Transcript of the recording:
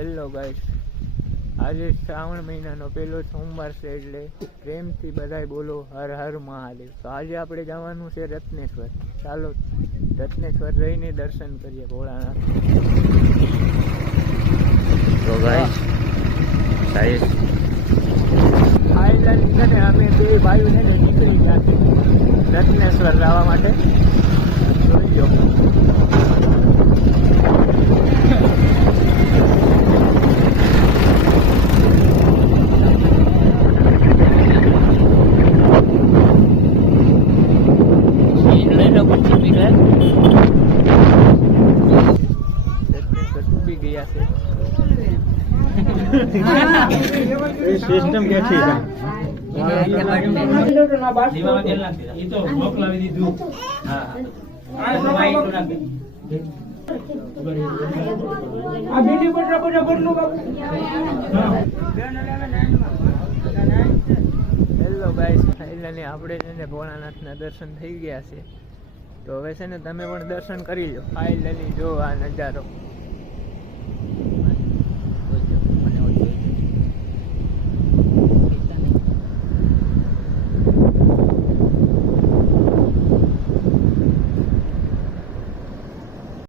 Hello guys, આજે શ્રાવણ મહિનાનો પહેલો સોમવાર છે, એટલે પ્રેમથી બધાય બોલો હર હર મહાદેવ. તો આજે આપણે જવાનું છે રત્નેશ્વર. ચાલો રત્નેશ્વર રહીને દર્શન કરીએ ભોળાનાથ. તો ગાઈસ ફાઇનલી અમે બે ભાઈઓ છે ને નીકળી ગયા છે રત્નેશ્વર જવા માટે. જોઈ લો સિસ્ટમ કે છે હેલો ગાઈસ, ફાઇનલી આપણે છે ને ભોળાનાથના દર્શન થઈ ગયા છે. તો હવે છે ને તમે પણ દર્શન કરી લો. ફાઇનલી જો આ નજારો.